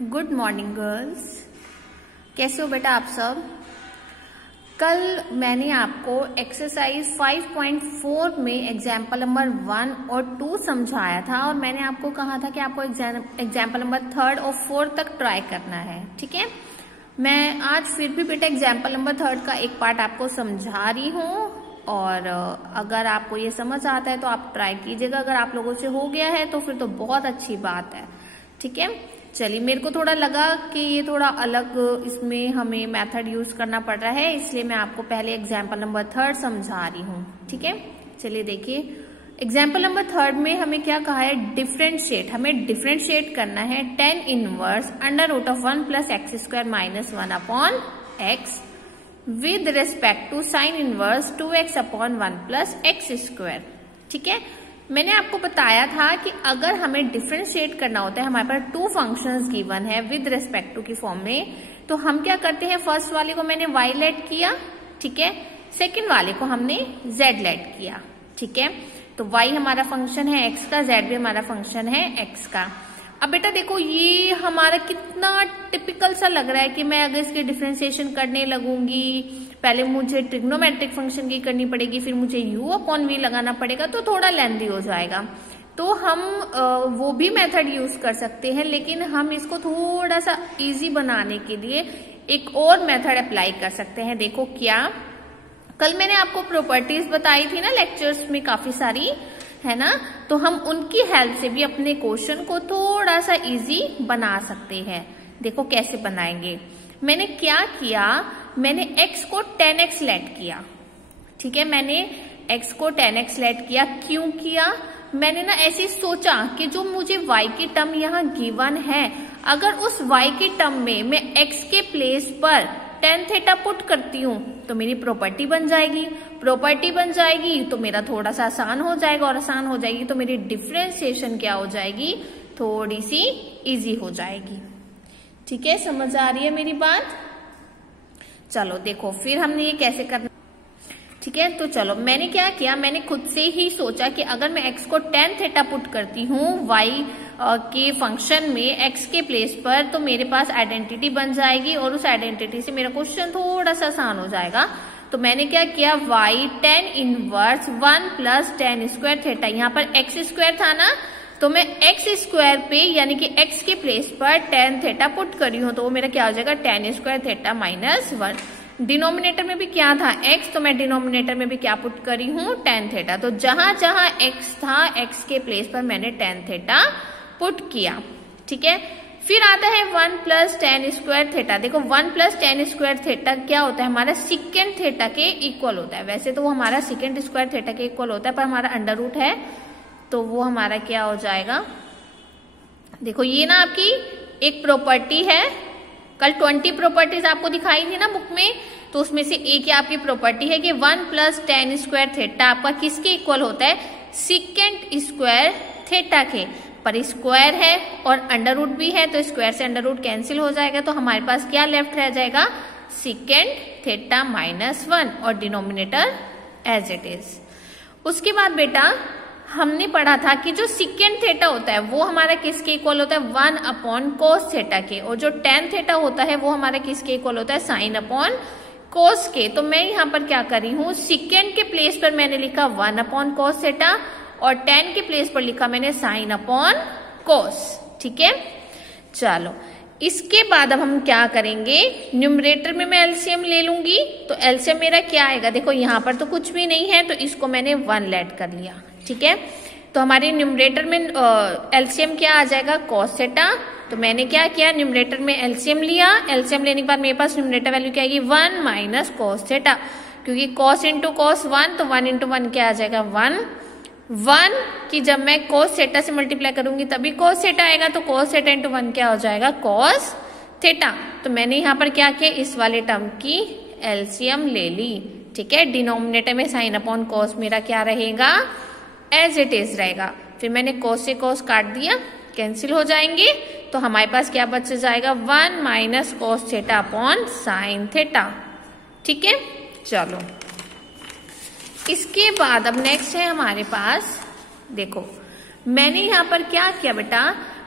Good morning girls, कैसे हो बेटा आप सब। कल मैंने आपको एक्सरसाइज 5.4 में एग्जाम्पल नंबर 1 और 2 समझाया था और मैंने आपको कहा था कि आपको एग्जाम्पल नंबर 3 और 4 तक ट्राई करना है। ठीक है, मैं आज फिर भी बेटा एग्जाम्पल नंबर 3 का एक पार्ट आपको समझा रही हूँ और अगर आपको ये समझ आता है तो आप ट्राई कीजिएगा। अगर आप लोगों से हो गया है तो फिर तो बहुत अच्छी बात है। ठीक है, चलिए, मेरे को थोड़ा लगा कि ये थोड़ा अलग इसमें हमें मेथड यूज करना पड़ रहा है, इसलिए मैं आपको पहले एग्जाम्पल नंबर 3 समझा रही हूँ। ठीक है, चलिए देखिए, एग्जाम्पल नंबर 3 में हमें क्या कहा है, डिफरेंशिएट। हमें डिफरेंशिएट करना है tan inverse under root of 1 plus x square minus 1 upon x with respect to sine inverse 2x upon 1 plus x square. ठीक है, मैंने आपको बताया था कि अगर हमें डिफरेंशिएट करना होता है, हमारे पास 2 फंक्शंस गिवन है विद रेस्पेक्ट टू की फॉर्म में, तो हम क्या करते हैं, फर्स्ट वाले को मैंने y लेट किया, ठीक है, सेकंड वाले को हमने z लेट किया। ठीक है, तो y हमारा फंक्शन है x का, z भी हमारा फंक्शन है x का। अब बेटा देखो, ये हमारा कितना टिपिकल सा लग रहा है कि मैं अगर इसकी डिफरेंशिएशन करने लगूंगी, पहले मुझे ट्रिग्नोमेट्रिक फंक्शन की करनी पड़ेगी, फिर मुझे u अपॉन v लगाना पड़ेगा, तो थोड़ा लेंथी हो जाएगा। तो हम वो भी मेथड यूज कर सकते हैं, लेकिन हम इसको थोड़ा सा इजी बनाने के लिए एक और मेथड अप्लाई कर सकते हैं। देखो क्या, कल मैंने आपको प्रॉपर्टीज बताई थी ना लेक्चर्स में काफी सारी, है ना, तो हम उनकी हेल्प से भी अपने क्वेश्चन को थोड़ा सा इजी बना सकते हैं। देखो कैसे बनाएंगे। मैंने क्या किया, मैंने x को 10x लेट किया। ठीक है, मैंने x को 10x लेट किया। क्यों किया, मैंने ना ऐसे सोचा कि जो मुझे y की टर्म यहाँ गिवन है, अगर उस y की टर्म में मैं x के प्लेस पर tan थीटा पुट करती हूँ तो मेरी प्रॉपर्टी बन जाएगी। प्रॉपर्टी बन जाएगी तो मेरा थोड़ा सा आसान हो जाएगा, और आसान हो जाएगी तो मेरी डिफरेंशिएशन क्या हो जाएगी, थोड़ी सी इजी हो जाएगी। ठीक है, समझ आ रही है मेरी बात। चलो देखो फिर हमने ये कैसे करना। ठीक है, तो चलो मैंने क्या किया, मैंने खुद से ही सोचा कि अगर मैं x को tan थीटा पुट करती हूँ y के फंक्शन में x के प्लेस पर, तो मेरे पास आइडेंटिटी बन जाएगी और उस आइडेंटिटी से मेरा क्वेश्चन थोड़ा सा आसान हो जाएगा। तो मैंने क्या किया, y tan inverse 1 plus tan square theta, यहाँ पर x स्क्वायर था ना, तो मैं x स्क्वायर पे यानी कि x के प्लेस पर tan थीटा पुट करी हूँ, तो वो मेरा क्या हो जाएगा, tan square theta minus 1। Denominator में भी क्या था, x, तो मैं डिनोमिनेटर में भी क्या पुट करी हूँ, tan थीटा। तो जहां जहां x था, x के प्लेस पर मैंने tan थीटा पुट किया। ठीक है, फिर आता है 1 प्लस tan स्क्वायर थीटा। देखो 1 प्लस tan स्क्वायर थीटा क्या होता है, हमारा सिकेंड थीटा के इक्वल होता है। वैसे तो वो हमारा सिकेंड स्क्वायर थीटा के इक्वल होता है, पर हमारा अंडर रूट है तो वो हमारा क्या हो जाएगा। देखो ये ना आपकी एक प्रॉपर्टी है, कल 20 प्रॉपर्टीज आपको दिखाई थी ना बुक में, तो उसमें से एक आपकी प्रॉपर्टी है कि 1 प्लस tan स्क्वायर थीटा आपका किसके इक्वल होता है, सिकेंड स्क्वायर थीटा के। पर स्क्वायर है और अंडर रूट भी है, तो स्क्वायर से अंडर रूट कैंसिल हो जाएगा, तो हमारे पास क्या लेफ्ट रह जाएगा, सिकेंड थीटा माइनस 1 और डिनोमिनेटर एज इट इज। उसके बाद बेटा हमने पढ़ा था कि जो सिकेंड थीटा होता है वो हमारा किसके इक्वल होता है, 1 अपॉन कोस थीटा के, और जो tan थीटा होता है वो हमारा किसके इक्वल होता है, साइन अपॉन कोस के। तो मैं यहाँ पर क्या कर रही हूँ, सिकेंड के प्लेस पर मैंने लिखा 1 अपॉन कोस थीटा और tan के प्लेस पर लिखा मैंने साइन अपॉन कोस। ठीक है, चलो इसके बाद अब हम क्या करेंगे, न्यूमरेटर में मैं एलसीएम ले लूंगी, तो एलसीएम मेरा क्या आएगा, देखो यहाँ पर तो कुछ भी नहीं है तो इसको मैंने 1 लेट कर लिया। ठीक है, तो हमारे न्यूमरेटर में एलसीएम क्या आ जाएगा, कॉस थीटा। तो मैंने क्या किया, न्यूमरेटर में एलसीएम लिया, एलसीएम लेने के बाद मेरे पास न्यूमरेटर वैल्यू क्या आएगी, 1 माइनस कॉस थीटा, क्योंकि कॉस इंटू कॉस 1, तो 1 इंटू 1 क्या आ जाएगा, 1 की जब मैं कॉस थीटा से मल्टीप्लाई करूंगी तभी कॉस थीटा आएगा, तो कॉस थीटा इंटू 1 क्या हो जाएगा, कॉस थीटा। तो मैंने यहाँ पर क्या किया, इस वाले टर्म की एलसीएम ले ली। ठीक है, डिनोमिनेटर में साइन अपॉन कॉस मेरा क्या रहेगा, एज इट इज रहेगा। फिर मैंने कॉस से कॉस काट दिया, कैंसिल हो जाएंगे, तो हमारे पास क्या बच जाएगा, 1 minus cos theta upon sine theta. ठीक है, चलो इसके बाद अब नेक्स्ट है हमारे पास, देखो मैंने यहाँ पर क्या किया बेटा,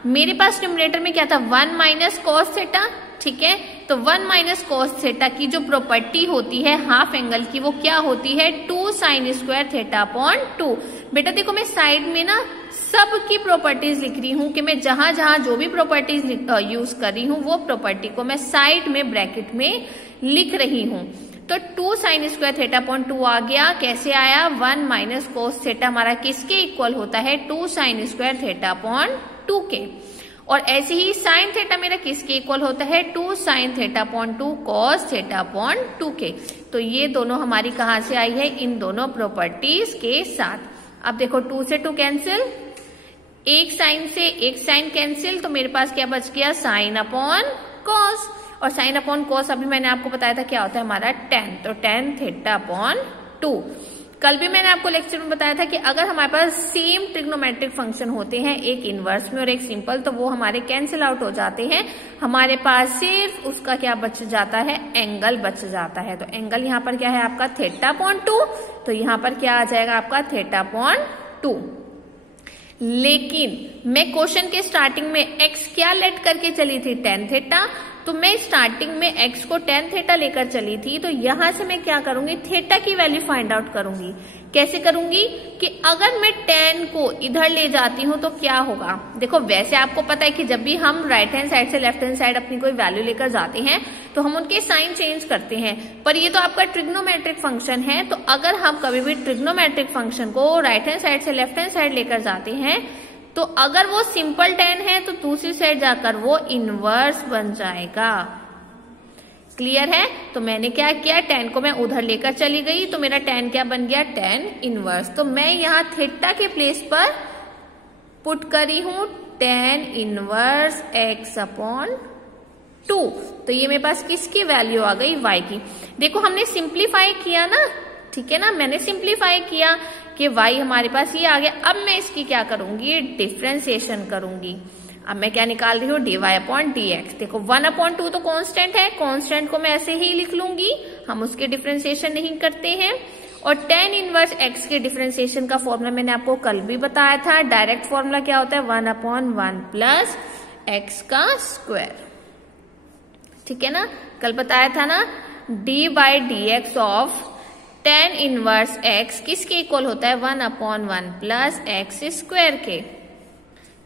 मेरे पास न्यूमरेटर में क्या था 1 माइनस कॉस थीटा, ठीक है। तो 1 माइनस कॉस थीटा की जो प्रॉपर्टी होती है हाफ एंगल की वो क्या होती है 2 साइन स्क्वायर थीटा अपॉन 2। बेटा देखो मैं साइड में ना सब की प्रॉपर्टीज लिख रही हूँ कि मैं जहां जहां जो भी प्रॉपर्टीज यूज कर रही हूँ वो प्रॉपर्टी को मैं साइड में ब्रैकेट में लिख रही हूँ। तो 2 साइन स्क्वायर थीटा अपॉन 2 आ गया। कैसे आया 1 माइनस कोस थीटा हमारा किसके इक्वल होता है 2 साइन स्क्वायर थीटा अपॉन 2 के। और ऐसे ही साइन थीटा मेरा किसके इक्वल होता है 2 sine theta upon 2 cos theta upon 2 के। तो ये दोनों हमारी कहां से आई है इन दोनों प्रॉपर्टीज के साथ। अब देखो 2 से 2 कैंसिल, एक साइन से एक साइन कैंसिल, तो मेरे पास क्या बच गया साइन अपॉन कॉस। और साइन अपॉन कॉस अभी मैंने आपको बताया था क्या होता है हमारा tan, तो tan थीटा अपॉन 2। कल भी मैंने आपको लेक्चर में बताया था कि अगर हमारे पास सेम ट्रिग्नोमेट्रिक फंक्शन होते हैं एक इनवर्स में और एक सिंपल, तो वो हमारे कैंसिल आउट हो जाते हैं। हमारे पास सिर्फ उसका क्या बच जाता है एंगल बच जाता है। तो एंगल यहाँ पर क्या है आपका थीटा अपॉन 2, तो यहाँ पर क्या आ जाएगा आपका थीटा अपॉन 2। लेकिन मैं क्वेश्चन के स्टार्टिंग में x क्या लेट करके चली थी tan थीटा, तो मैं स्टार्टिंग में x को tan थीटा लेकर चली थी। तो यहां से मैं क्या करूंगी थीटा की वैल्यू फाइंड आउट करूंगी। कैसे करूंगी कि अगर मैं tan को इधर ले जाती हूं तो क्या होगा। देखो वैसे आपको पता है कि जब भी हम राइट हैंड साइड से लेफ्ट हैंड साइड अपनी कोई वैल्यू लेकर जाते हैं तो हम उनके साइन चेंज करते हैं, पर ये तो आपका ट्रिग्नोमेट्रिक फंक्शन है। तो अगर हम कभी भी ट्रिग्नोमेट्रिक फंक्शन को राइट हैंड साइड से लेफ्ट हैंड साइड लेकर जाते हैं तो अगर वो सिंपल tan है तो दूसरी साइड जाकर वो इनवर्स बन जाएगा। क्लियर है। तो मैंने क्या किया tan को मैं उधर लेकर चली गई तो मेरा tan क्या बन गया tan इनवर्स। तो मैं यहाँ थीटा के प्लेस पर पुट करी हूं tan इनवर्स x अपॉन 2। तो ये मेरे पास किसकी वैल्यू आ गई y की। देखो हमने सिंप्लीफाई किया ना, ठीक है ना, मैंने सिंप्लीफाई किया कि y हमारे पास ये आ गया। अब मैं इसकी क्या करूंगी डिफ्रेंसिएशन करूंगी। अब मैं क्या निकाल रही हूँ dy अपॉन dx। देखो 1 अपॉन 2 तो कांस्टेंट है, कांस्टेंट को मैं ऐसे ही लिख लूंगी, हम उसके डिफ्रेंसिएशन नहीं करते हैं। और tan इनवर्स x के डिफ्रेंसिएशन का फॉर्मूला मैंने आपको कल भी बताया था। डायरेक्ट फॉर्मूला क्या होता है 1 अपॉन 1 प्लस x का स्क्वायर, ठीक है ना, कल बताया था ना। dy dx of tan inverse x किसके इक्वल होता है 1 अपॉन 1 प्लस एक्स स्क्वायर के,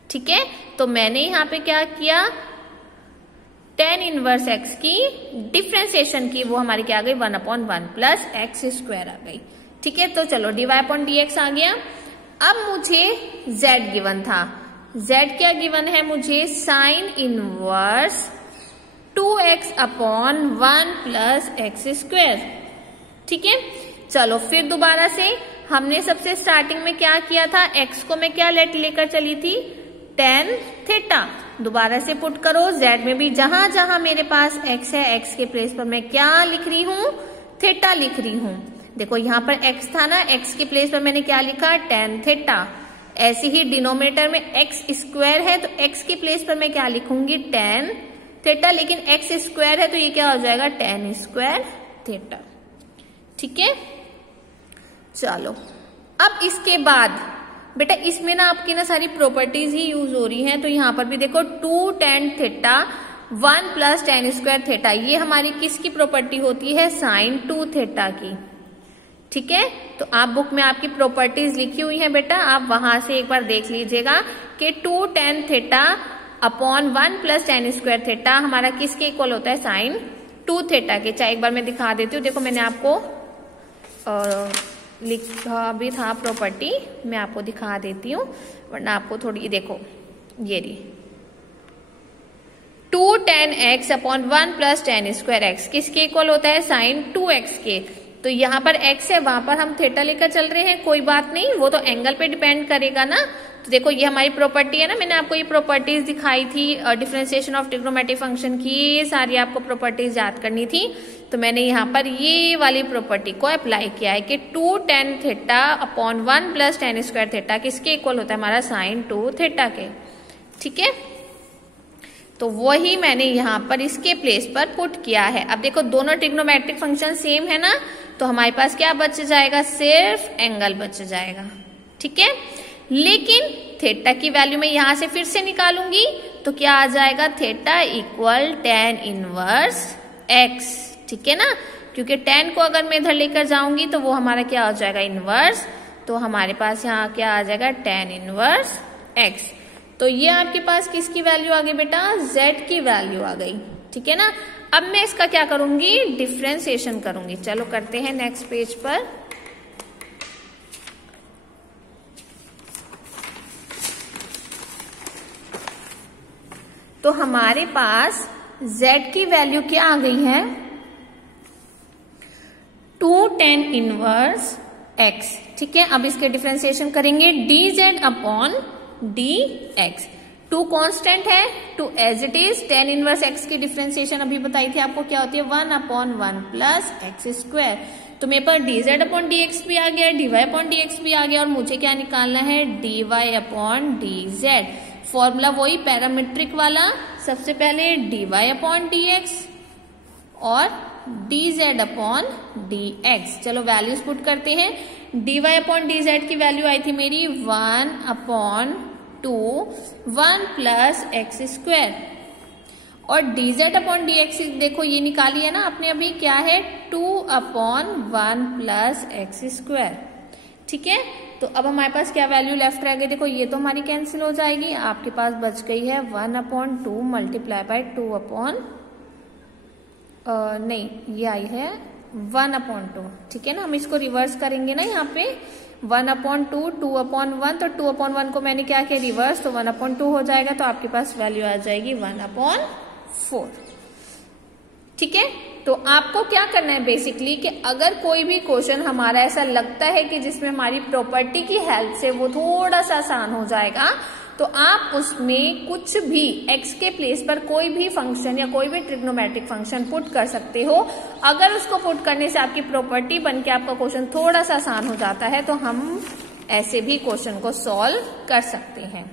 ठीक है। तो मैंने यहाँ पे क्या किया tan इनवर्स x की डिफ्रेंसिएशन की, वो हमारी क्या आ गई 1 अपॉन 1 प्लस एक्स स्क्वायर आ गई, ठीक है। तो चलो dy अपॉन dx आ गया। अब मुझे z गिवन था, z क्या गिवन है मुझे sign inverse 2x upon 1 plus x square, ठीक है। चलो फिर दोबारा से हमने सबसे स्टार्टिंग में क्या किया था x को मैं क्या लेकर चली थी tan थीटा। दोबारा से पुट करो z में भी जहां जहां मेरे पास x है x के प्लेस पर मैं क्या लिख रही हूं थीटा लिख रही हूं। देखो यहाँ पर x था ना, x के प्लेस पर मैंने क्या लिखा tan थीटा। ऐसे ही डिनोमिनेटर में x स्क्वायर है तो x के प्लेस पर मैं क्या लिखूंगी tan थीटा, लेकिन x स्क्वायर है तो ये क्या हो जाएगा tan स्क्वायर थीटा, ठीक है। चलो अब इसके बाद बेटा इसमें ना आपकी ना सारी प्रॉपर्टीज ही यूज हो रही हैं। तो यहाँ पर भी देखो 2 tan theta 1 plus tan square theta, ये हमारी किसकी प्रॉपर्टी होती है साइन 2 थीटा की, ठीक है। तो आप बुक में आपकी प्रॉपर्टीज लिखी हुई हैं बेटा, आप वहां से एक बार देख लीजिएगा कि 2 tan theta upon 1 plus tan square theta हमारा किसके इक्वल होता है साइन 2 थीटा के। चाहे एक बार मैं दिखा देती हूँ, देखो मैंने आपको लिखा भी था प्रॉपर्टी, मैं आपको दिखा देती हूँ वरना आपको थोड़ी, देखो ये रही 2 tan x upon 1 plus tan square x किसके इक्वल होता है साइन 2x के। तो यहाँ पर x है, वहां पर हम थीटा लेकर चल रहे हैं, कोई बात नहीं, वो तो एंगल पे डिपेंड करेगा ना। तो देखो ये हमारी प्रॉपर्टी है ना, मैंने आपको ये प्रॉपर्टीज दिखाई थी डिफरेंशिएशन ऑफ ट्रिग्नोमेट्रिक फंक्शन की, ये सारी आपको प्रॉपर्टीज याद करनी थी। तो मैंने यहाँ पर ये वाली प्रॉपर्टी को अप्लाई किया है कि 2 tan theta upon 1 plus tan square theta किसके इक्वल होता है हमारा साइन 2 थीटा के, ठीक है। तो वही मैंने यहाँ पर इसके प्लेस पर पुट किया है। अब देखो दोनों ट्रिग्नोमेट्रिक फंक्शन सेम है ना, तो हमारे पास क्या बच जाएगा सिर्फ एंगल बच जाएगा, ठीक है। लेकिन थीटा की वैल्यू मैं यहां से फिर से निकालूंगी तो क्या आ जाएगा, theta equal tan inverse x, ठीक है ना, क्योंकि tan को अगर मैं इधर लेकर जाऊंगी तो वो हमारा क्या हो जाएगा, इनवर्स, तो हमारे पास यहाँ क्या आ जाएगा, tan इनवर्स x। तो ये आपके पास किसकी वैल्यू आ गई बेटा, z की वैल्यू आ गई, ठीक है ना। अब मैं इसका क्या करूंगी, डिफ्रेंसिएशन करूंगी। चलो करते हैं नेक्स्ट पेज पर। तो हमारे पास z की वैल्यू क्या आ गई है, 2 tan इनवर्स x, ठीक है। अब इसके डिफ्रेंसिएशन करेंगे, dz अपॉन dx। 2 कांस्टेंट है, 2 as it is. tan inverse x की डिफ्रेंसिएशन अभी बताई थी आपको क्या होती है, 1/1 प्लस एक्स स्क्वायर। तो मेरे पास dz अपॉन dx भी आ गया, dy अपॉन dx भी आ गया, और मुझे क्या निकालना है, dy अपॉन dz। फॉर्मूला वही पैरामीट्रिक वाला, सबसे पहले dy अपॉन dx और dz अपॉन dx। चलो वैल्यूज पुट करते हैं। dy अपॉन dz की वैल्यू आई थी मेरी 1/2 1 प्लस एक्स स्क्वायर, और dz अपॉन dx देखो ये निकाली है ना आपने अभी, क्या है 2/1 प्लस एक्स स्क्वायर, ठीक है। तो अब हमारे पास क्या वैल्यू लेफ्ट रह गई, देखो ये तो हमारी कैंसिल हो जाएगी, आपके पास बच गई है 1/2 मल्टीप्लाई बाय 2 नहीं ये आई है 1/2, ठीक है ना। हम इसको रिवर्स करेंगे ना, यहाँ पे 1/2 2/1, तो 2/1 को मैंने क्या किया, रिवर्स, तो 1/2 हो जाएगा, तो आपके पास वैल्यू आ जाएगी 1/4, ठीक है। तो आपको क्या करना है बेसिकली कि अगर कोई भी क्वेश्चन हमारा ऐसा लगता है कि जिसमें हमारी प्रॉपर्टी की हेल्प से वो थोड़ा सा आसान हो जाएगा, तो आप उसमें कुछ भी x के प्लेस पर कोई भी फंक्शन या कोई भी ट्रिग्नोमेट्रिक फंक्शन पुट कर सकते हो। अगर उसको पुट करने से आपकी प्रॉपर्टी बन के आपका क्वेश्चन थोड़ा सा आसान हो जाता है, तो हम ऐसे भी क्वेश्चन को सॉल्व कर सकते हैं,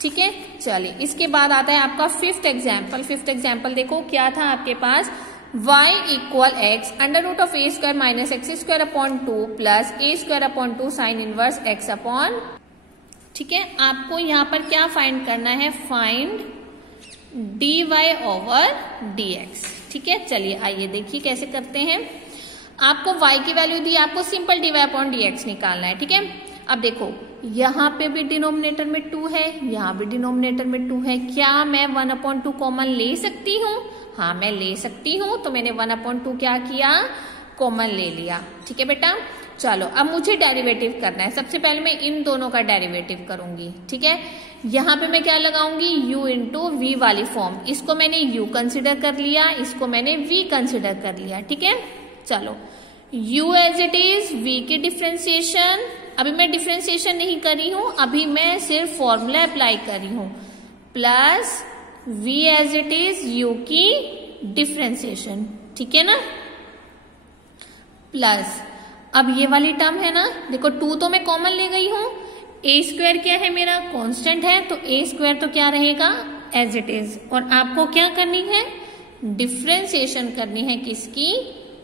ठीक है। चलिए इसके बाद आता है आपका फिफ्थ एग्जाम्पल। फिफ्थ एग्जाम्पल देखो क्या था आपके पास, y equal x under root of a square minus x square upon 2 plus a square upon 2 sine inverse x upon, ठीक है। आपको यहाँ पर क्या फाइंड करना है, फाइंड dy ओवर dx, ठीक है। चलिए आइए देखिए कैसे करते हैं। आपको y की वैल्यू दी, आपको सिंपल dy अपॉन dx निकालना है, ठीक है। अब देखो यहाँ पे भी डिनोमिनेटर में 2 है, यहाँ भी डिनोमिनेटर में 2 है, क्या मैं 1/2 कॉमन ले सकती हूँ, हाँ मैं ले सकती हूँ। तो मैंने 1/2 क्या किया, कॉमन ले लिया, ठीक है बेटा। चलो अब मुझे डेरिवेटिव करना है, सबसे पहले मैं इन दोनों का डेरिवेटिव करूंगी, ठीक है। यहाँ पे मैं क्या लगाऊंगी, u इंटू वी वाली फॉर्म, इसको मैंने u कंसिडर कर लिया, इसको मैंने v कंसिडर कर लिया, ठीक है। चलो u as it is, v की डिफ्रेंसिएशन, अभी मैं डिफ्रेंसिएशन नहीं कर रही हूं, अभी मैं सिर्फ फॉर्मूला अप्लाई कर रही हूं, plus v as it is, u की डिफ्रेंसिएशन, ठीक है ना, प्लस अब ये वाली टर्म है ना, देखो 2 तो मैं कॉमन ले गई हूं, a स्क्वायर क्या है मेरा, कांस्टेंट है, तो a स्क्वायर तो क्या रहेगा, एज इट इज। और आपको क्या करनी है, डिफ्रेंसिएशन करनी है किसकी,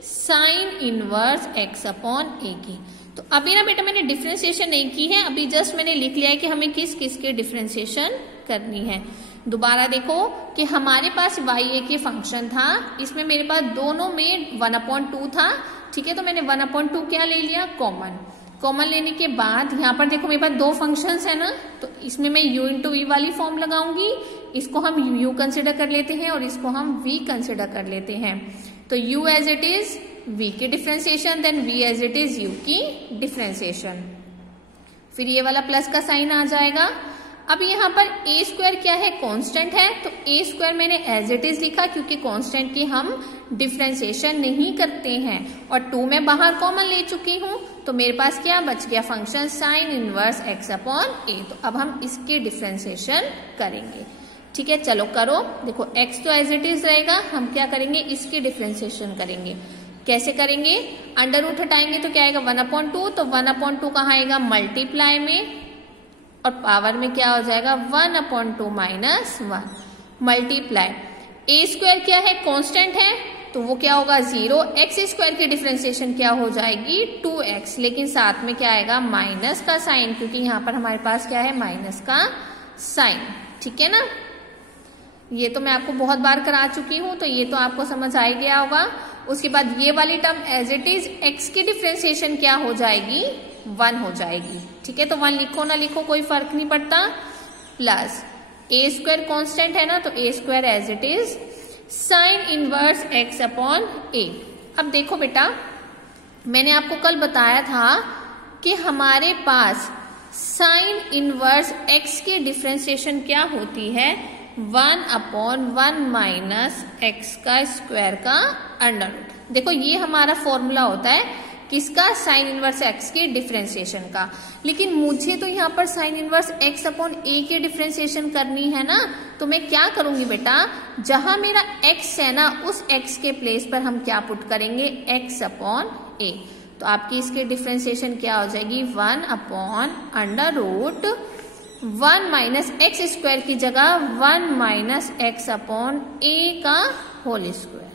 sign inverse x upon a की। तो अभी ना बेटा मैंने डिफ्रेंसिएशन नहीं की है, अभी जस्ट मैंने लिख लिया है कि हमें किस किस के डिफ्रेंसिएशन करनी है। दोबारा देखो कि हमारे पास y के फंक्शन था, इसमें मेरे पास दोनों में 1/2 था, ठीक है। तो मैंने 1/2 क्या ले लिया, कॉमन। कॉमन लेने के बाद यहाँ पर देखो मेरे पास 2 फंक्शंस है ना, तो इसमें मैं u इंटू वी वाली फॉर्म लगाऊंगी, इसको हम u कंसिडर कर लेते हैं और इसको हम v कंसिडर कर लेते हैं। तो u as it is v की differentiation, then v as it is u की डिफ्रेंसिएशन, फिर ये वाला प्लस का साइन आ जाएगा। अब यहाँ पर a स्क्वायर क्या है, कांस्टेंट है, तो a स्क्वायर मैंने एज इट इज लिखा क्योंकि कांस्टेंट की हम डिफ्रेंसिएशन नहीं करते हैं, और 2 मैं बाहर कॉमन ले चुकी हूँ, तो मेरे पास क्या बच गया, function sine inverse x upon a। तो अब हम इसकी डिफ्रेंसिएशन करेंगे, ठीक है। चलो करो, देखो x तो एज इट इज रहेगा, हम क्या करेंगे, इसकी डिफ्रेंसिएशन करेंगे। कैसे करेंगे, अंडर रूट हटाएंगे तो क्या आएगा, 1/2, तो 1/2 कहाँ आएगा, मल्टीप्लाई में, और पावर में क्या हो जाएगा, 1/2 माइनस 1 मल्टीप्लाई। a स्क्वायर क्या है, कांस्टेंट है, तो वो क्या होगा 0। एक्स स्क्वायर की डिफरेंशिएशन क्या हो जाएगी 2x, लेकिन साथ में क्या आएगा माइनस का साइन, क्योंकि यहाँ पर हमारे पास क्या है माइनस का साइन। ठीक है ना, ये तो मैं आपको बहुत बार करा चुकी हूं, तो ये तो आपको समझ आ गया होगा। उसके बाद ये वाली term as it is x की डिफरेंशिएशन क्या हो जाएगी 1 हो जाएगी। ठीक है, तो 1 लिखो ना लिखो कोई फर्क नहीं पड़ता, प्लस ए स्क्वायर कॉन्स्टेंट है ना, तो A square as it is sine inverse x upon A. अब देखो बेटा, मैंने आपको कल बताया था कि हमारे पास साइन इनवर्स x की डिफरेंशिएशन क्या होती है 1 अपॉन 1 माइनस एक्स का स्क्वायर का अंडर रूट। देखो ये हमारा फॉर्मूला होता है किसका, साइन इनवर्स एक्स के डिफरेंशिएशन का। लेकिन मुझे तो यहाँ पर साइन इनवर्स एक्स अपॉन ए की डिफरेंशिएशन करनी है ना, तो मैं क्या करूंगी बेटा, जहां मेरा एक्स है ना उस एक्स के प्लेस पर हम क्या पुट करेंगे एक्स अपॉन ए। तो आपकी इसकी डिफरेंशिएशन क्या हो जाएगी 1 upon under root 1 minus x square की जगह 1 माइनस एक्स अपॉन ए का होल स्क्वायर।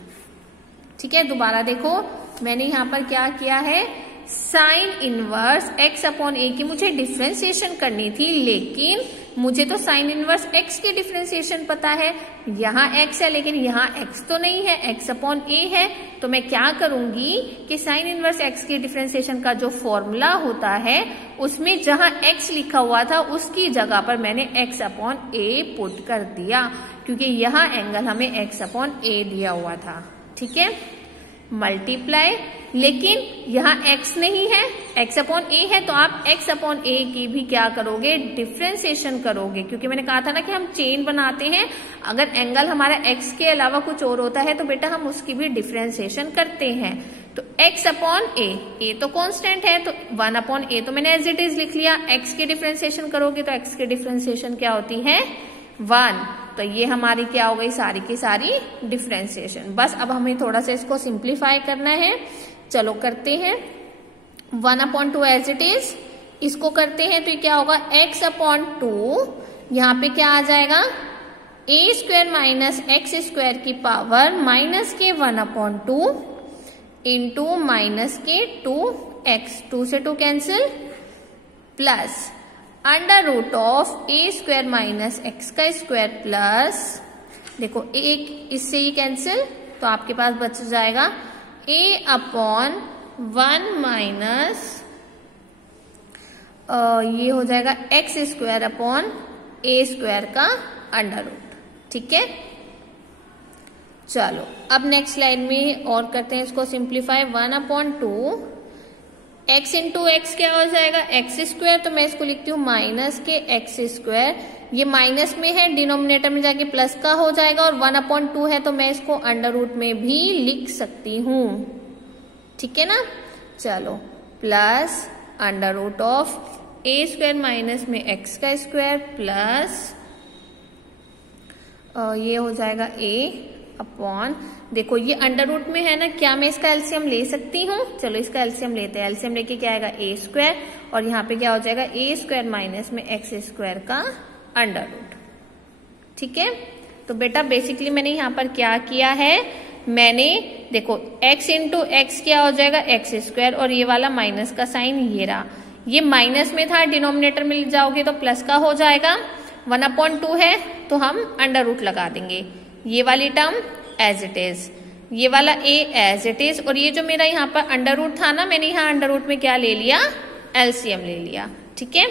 ठीक है, दोबारा देखो मैंने यहाँ पर क्या किया है, साइन इनवर्स एक्स अपॉन ए की मुझे डिफरेंशिएशन करनी थी, लेकिन मुझे तो साइन इनवर्स एक्स की डिफरेंशिएशन पता है। यहाँ एक्स है लेकिन यहाँ एक्स तो नहीं है, एक्स अपॉन ए है। तो मैं क्या करूंगी कि साइन इनवर्स एक्स की डिफरेंशिएशन का जो फॉर्मूला होता है उसमें जहां एक्स लिखा हुआ था उसकी जगह पर मैंने एक्स अपॉन ए पुट कर दिया, क्योंकि यहाँ एंगल हमें एक्स अपॉन ए दिया हुआ था। ठीक है, मल्टीप्लाई, लेकिन यहाँ x नहीं है, x अपॉन ए है, तो आप x अपॉन ए की भी क्या करोगे डिफरेंशिएशन करोगे, क्योंकि मैंने कहा था ना कि हम चेन बनाते हैं, अगर एंगल हमारा x के अलावा कुछ और होता है तो बेटा हम उसकी भी डिफरेंशिएशन करते हैं। तो x अपॉन ए तो कांस्टेंट है, तो 1 अपॉन ए तो मैंने एज इट इज लिख लिया। x की डिफरेंशिएशन करोगे तो x की डिफरेंशिएशन क्या होती है 1, तो ये हमारी क्या हो गई सारी की सारी डिफरेंशिएशन। बस अब हमें थोड़ा सा इसको सिंप्लीफाई करना है, चलो करते हैं। 1 अपॉन 2 एज इट इज, इसको करते हैं तो ये क्या होगा x अपॉन 2, यहाँ पे क्या आ जाएगा ए स्क्वायर माइनस एक्स स्क्वायर की पावर माइनस के 1 अपॉन 2 इंटू माइनस के 2x, 2 से 2 cancel, plus under root of A square minus x का स्क्वायर प्लस, देखो एक इससे ही कैंसिल, तो आपके पास बच जाएगा ए अपॉन 1 माइनस ये हो जाएगा एक्स स्क्वायर अपॉन ए स्क्वायर का अंडर रूट। ठीक है, चलो अब नेक्स्ट लाइन में और करते हैं इसको simplify. 1 upon 2 x into x क्या हो जाएगा एक्स स्क्वायर, तो मैं इसको लिखती हूँ माइनस के एक्स स्क्वायर, ये माइनस में है डिनोमिनेटर में जाके प्लस का हो जाएगा, और 1 अपॉन 2 है तो मैं इसको अंडर रूट में भी लिख सकती हूँ। ठीक है ना, चलो plus under root of A square minus में एक्स का स्क्वायर प्लस ये हो जाएगा ए अपॉन, देखो ये अंडर रूट में है ना, क्या मैं इसका एलसीएम ले सकती हूँ, चलो इसका एलसीएम लेते हैं। एलसीएम लेके क्या आएगा ए स्क्वायर, और यहाँ पे क्या हो जाएगा ए स्क्वायर माइनस में एक्स स्क्वायर का अंडर रूट। ठीक है, तो बेटा बेसिकली मैंने यहाँ पर क्या किया है, मैंने देखो x इंटू एक्स क्या हो जाएगा एक्स स्क्वायर, और ये वाला माइनस का साइन ये रहा, ये माइनस में था, डिनोमिनेटर में जाओगे तो प्लस का हो जाएगा। 1 अपॉन 2 है तो हम अंडर रूट लगा देंगे, ये वाली टर्म एज इट इज, ये वाला a एज इट इज, और ये जो मेरा यहाँ पर अंडर रूट था ना, मैंने यहाँ अंडर रूट में क्या ले लिया एलसीएम ले लिया। ठीक है,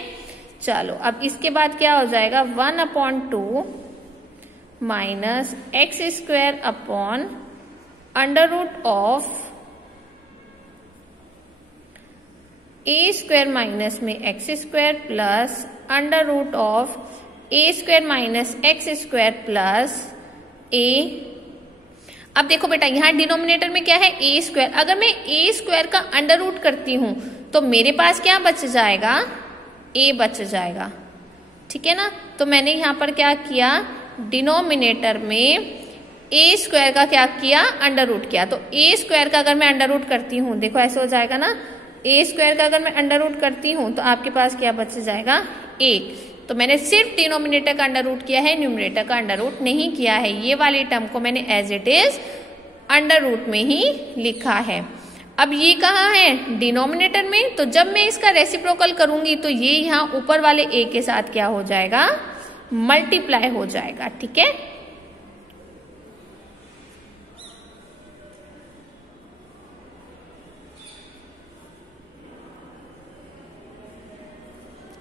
चलो अब इसके बाद क्या हो जाएगा 1 upon 2 minus x square upon under root of A square minus में x square plus under root of A square minus x square plus A. अब देखो बेटा यहाँ डिनोमिनेटर में क्या है ए स्क्वायर, अगर मैं ए स्क्वायर का अंडर रूट करती हूं तो मेरे पास क्या बच जाएगा ए बच जाएगा। ठीक है ना, तो मैंने यहाँ पर क्या किया डिनोमिनेटर में ए स्क्वायर का क्या किया अंडर रूट किया, तो ए स्क्वायर का अगर मैं अंडर रूट करती हूँ देखो ऐसे हो जाएगा ना, ए स्क्वायर का अगर मैं अंडर रूट करती हूँ तो आपके पास क्या बच जाएगा ए। तो मैंने सिर्फ डिनोमिनेटर का अंडर रूट किया है, न्यूमरेटर का अंडर रूट नहीं किया है। ये वाली टर्म को मैंने as it is under root में ही लिखा है। अब ये कहाँ है? डिनोमिनेटर में। तो जब मैं इसका रेसिप्रोकल करूंगी तो ये यहाँ ऊपर वाले a के साथ क्या हो जाएगा? मल्टीप्लाई हो जाएगा। ठीक है,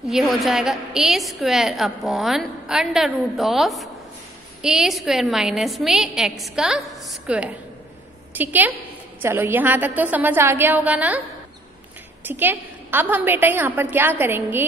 ये हो जाएगा a square upon under root of a square minus में x का स्क्वायर। ठीक है, चलो यहां तक तो समझ आ गया होगा ना। ठीक है, अब हम बेटा यहाँ पर क्या करेंगे,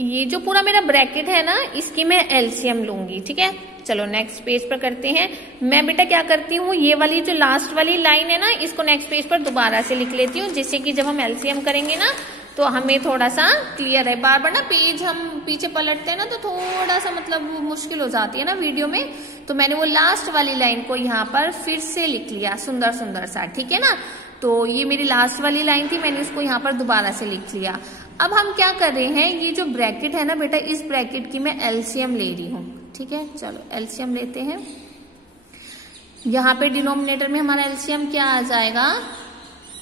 ये जो पूरा मेरा ब्रैकेट है ना, इसकी मैं एलसीएम लूंगी। ठीक है, चलो नेक्स्ट पेज पर करते हैं। मैं बेटा क्या करती हूँ, ये वाली जो लास्ट वाली लाइन है ना, इसको नेक्स्ट पेज पर दोबारा से लिख लेती हूँ, जिससे कि जब हम एलसीएम करेंगे ना तो हमें थोड़ा सा क्लियर है। बार बार ना पेज हम पीछे पलटते हैं ना तो थोड़ा सा मतलब मुश्किल हो जाती है ना वीडियो में। तो मैंने वो लास्ट वाली लाइन को यहाँ पर फिर से लिख लिया सुंदर सुंदर सा। ठीक है ना, तो ये मेरी लास्ट वाली लाइन थी, मैंने उसको यहाँ पर दोबारा से लिख लिया। अब हम क्या कर रहे हैं, ये जो ब्रैकेट है ना बेटा, इस ब्रैकेट की मैं एलसीएम ले रही हूँ। ठीक है, चलो एलसीएम लेते हैं। यहाँ पे डिनोमिनेटर में हमारा एलसीएम क्या आ जाएगा?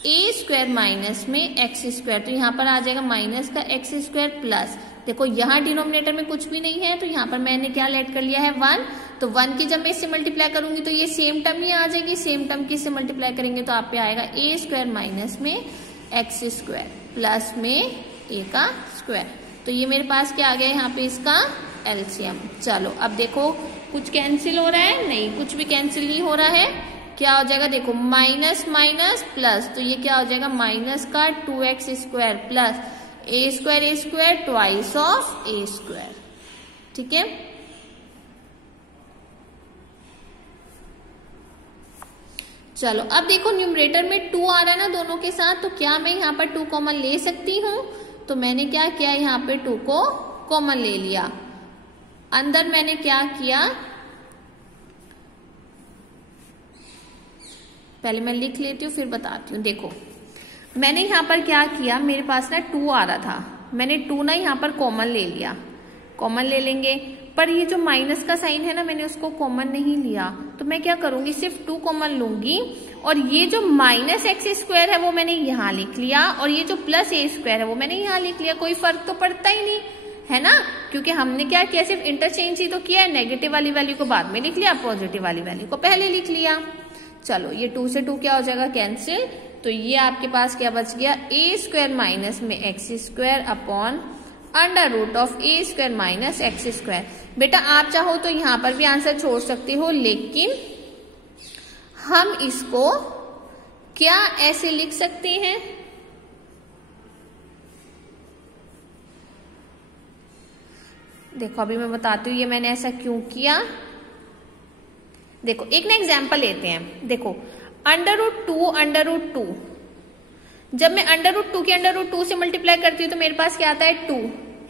ए स्क्वायर माइनस में एक्स स्क्वायर। तो यहाँ पर आ जाएगा माइनस का एक्स स्क्वायर प्लस, देखो यहाँ डिनोमिनेटर में कुछ भी नहीं है तो यहाँ पर मैंने क्या लेट कर लिया है? 1। तो 1 की जब मैं इससे मल्टीप्लाई करूंगी तो ये सेम टर्म ही आ जाएगी। सेम टर्म की इससे मल्टीप्लाई करेंगे तो आप पे आएगा ए स्क्वायर माइनस में एक्स स्क्वायर प्लस में ए का स्क्वायर। तो ये मेरे पास क्या आ गया यहाँ पे? इसका एलसीएम। चलो अब देखो कुछ कैंसिल हो रहा है? नहीं, कुछ भी कैंसिल नहीं हो रहा है। क्या हो जाएगा? देखो माइनस माइनस प्लस, तो ये क्या हो जाएगा? माइनस का 2x square plus A square twice of A square. ठीक है, चलो अब देखो न्यूमरेटर में 2 आ रहा है ना दोनों के साथ, तो क्या मैं यहाँ पर 2 कॉमन ले सकती हूँ? तो मैंने क्या किया, यहाँ पे 2 को कॉमन ले लिया। अंदर मैंने क्या किया, पहले मैं लिख लेती हूँ फिर बताती हूँ। देखो मैंने यहाँ पर क्या किया, मेरे पास ना 2 आ रहा था, मैंने 2 ना यहाँ पर कॉमन ले लिया। कॉमन ले लेंगे, पर ये जो माइनस का साइन है ना, मैंने उसको कॉमन नहीं लिया। तो मैं क्या करूंगी, सिर्फ 2 कॉमन लूंगी और ये जो माइनस एक्स स्क्वायर है वो मैंने यहाँ लिख लिया और ये जो प्लस ए स्क्वायर है वो मैंने यहाँ लिख लिया। कोई फर्क तो पड़ता ही नहीं है ना, क्योंकि हमने क्या किया, सिर्फ इंटरचेंज ही तो किया है। नेगेटिव वाली वैल्यू को बाद में लिख लिया, पॉजिटिव वाली वैल्यू को पहले लिख लिया। चलो ये 2 से 2 क्या हो जाएगा, कैंसिल। तो ये आपके पास क्या बच गया, ए स्क्वायर माइनस में x square upon under root of A square minus x square. बेटा आप चाहो तो यहां पर भी आंसर छोड़ सकते हो, लेकिन हम इसको क्या ऐसे लिख सकते हैं, देखो अभी मैं बताती हूँ ये मैंने ऐसा क्यों किया। देखो एक ना एग्जाम्पल लेते हैं। देखो अंडर रूट टू, जब मैं अंडर रूट 2 के अंडर रूट 2 से मल्टीप्लाई करती हूँ तो मेरे पास क्या आता है, 2,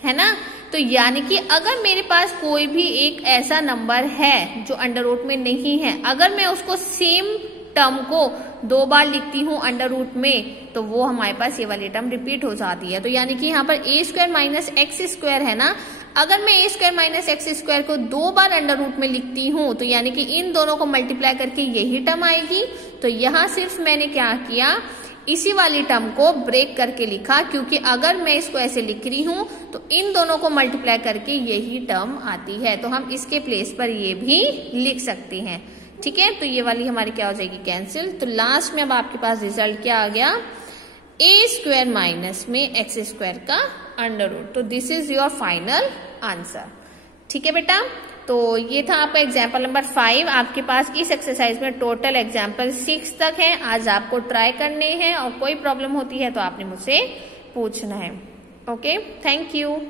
है ना। तो यानी कि अगर मेरे पास कोई भी एक ऐसा नंबर है जो अंडर रूट में नहीं है, अगर मैं उसको सेम टर्म को 2 बार लिखती हूँ अंडर रूट में, तो वो हमारे पास ये वाली टर्म रिपीट हो जाती है। तो यानी कि यहाँ पर ए स्क्वायर माइनस एक्स स्क्वायर है ना, अगर मैं ए स्क्वायर माइनस एक्स स्क्वायर को 2 बार अंडर रूट में लिखती हूँ तो यानी कि इन दोनों को मल्टीप्लाई करके यही टर्म आएगी। तो यहाँ सिर्फ मैंने क्या किया, इसी वाली टर्म को ब्रेक करके लिखा, क्योंकि अगर मैं इसको ऐसे लिख रही हूं तो इन दोनों को मल्टीप्लाई करके यही टर्म आती है। तो हम इसके प्लेस पर ये भी लिख सकते हैं। ठीक है, तो ये वाली हमारी क्या हो जाएगी, कैंसिल। तो लास्ट में अब आपके पास रिजल्ट क्या आ गया, ए स्क्वायर माइनस में एक्स स्क्वायर का अंडर रूट। तो this is your final answer. ठीक है बेटा, तो ये था आपका एग्जाम्पल नंबर 5। आपके पास इस एक्सरसाइज में टोटल एग्जाम्पल 6 तक है। आज आपको ट्राई करने हैं और कोई प्रॉब्लम होती है तो आपने मुझसे पूछना है। Okay, thank you.